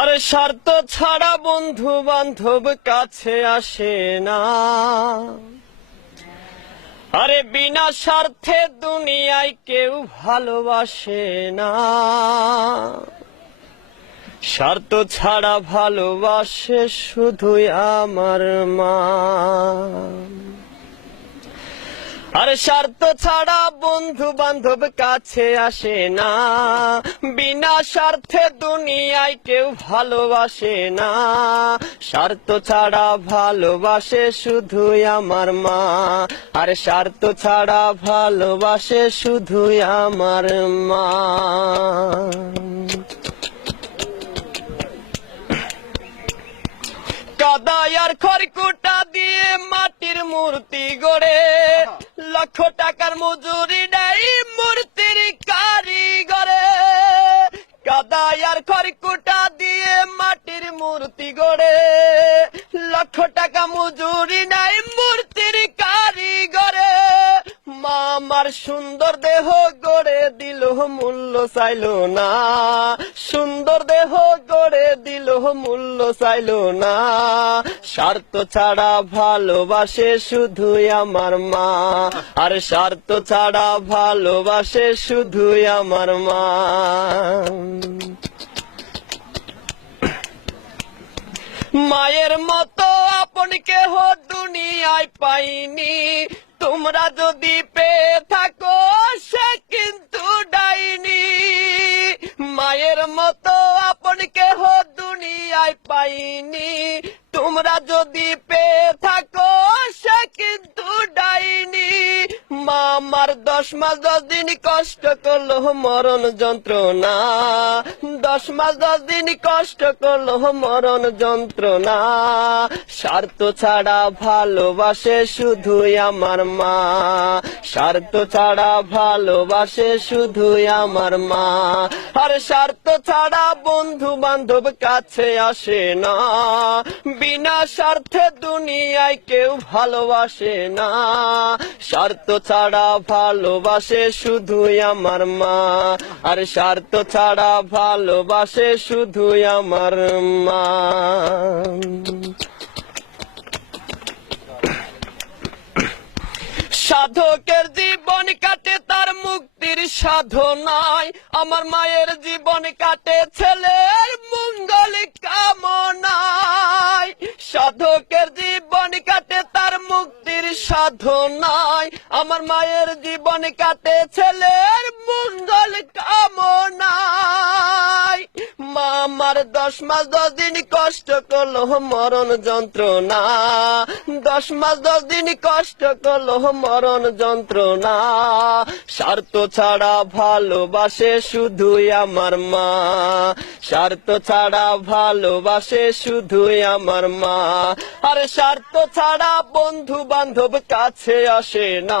আরে স্বার্থ ছাড়া বন্ধু বান্ধব কাছে আসে না। আরে বিনা স্বার্থে দুনিয়ায় কেউ ভালোবাসে না। স্বার্থ ছাড়া ভালোবাসে শুধুই আমার মা। আরে স্বার্থ ছাড়া বন্ধু বান্ধব কাছে আসে না। বিনা স্বার্থে দুনিয়ায় কেউ ভালোবাসে না। স্বার্থ ছাড়া ভালোবাসে শুধুই আমার মা। আরে স্বার্থ ছাড়া ভালোবাসে শুধুই আমার মা। কাদায় আর খড়কুটা দিয়ে মাটির মূর্তি গড়ে। লক্ষ টাকার মজুরি নেই আর খড়কুটা দিয়ে মাটির মূর্তি গড়ে। লক্ষ টাকা মজুরি নাই মূর্তির কারিগরে। মা আমার সুন্দর দেহ গড়ে দিল, মূল্য চাইল না। সুন্দর দেহ গড়ে দিল, মূল্য চাইল না। স্বার্থ ছাড়া ভালোবাসে শুধুই আমার মা। আর স্বার্থ ছাড়া ভালোবাসে শুধুই আমার মা। মায়ের মতো আপন কেহ দুনিয়ায় পাইনি। তোমরা যদি পেয়ে থাকো, সে কিন্তু ডাইনি। মায়ের মতো আপন কেহ দুনিয়ায় পাইনি। তোমরা যদি পেয়ে থাকো, সে কিন্তু ডাইনি। মা আমার দশ মাস দশ দিন কষ্ট করল, মরণ যন্ত্রণা। দশ মাস, দশ দিন কষ্ট করল মরণ যন্ত্রণা। স্বার্থ ছাড়া ভালোবাসে শুধুই আমার মা। স্বার্থ ছাড়া ভালোবাসে শুধুই আমার মা। আর স্বার্থ ছাড়া বন্ধু বান্ধব কাছে আসে না। বিনা স্বার্থে দুনিয়ায় কেউ ভালোবাসে না। স্বার্থ ছাড়া ভালোবাসে শুধুই আমার মা। আর স্বার্থ ছাড়া ভালোবাসে শুধুই আমার মা। সাধকের জীবন কাটে, তার মুক্তির সাধনায় আমার মায়ের জীবন কাটে, ছেলের মঙ্গল কামনায়। সাধকের জীবন কাটে, তার মুক্তির সাধনায় আমার মায়ের জীবন কাটে, ছেলের দশ মাস, দশ দিন কষ্ট করল মরণ যন্ত্রণা। দশ মাস, দশ দিন কষ্ট করল মরণ যন্ত্রণা। স্বার্থ ছাড়া ভালোবাসে শুধুই আমার মা। স্বার্থ ছাড়া ভালোবাসে শুধুই আমার মা। আর স্বার্থ ছাড়া বন্ধু বান্ধব কাছে আসে না।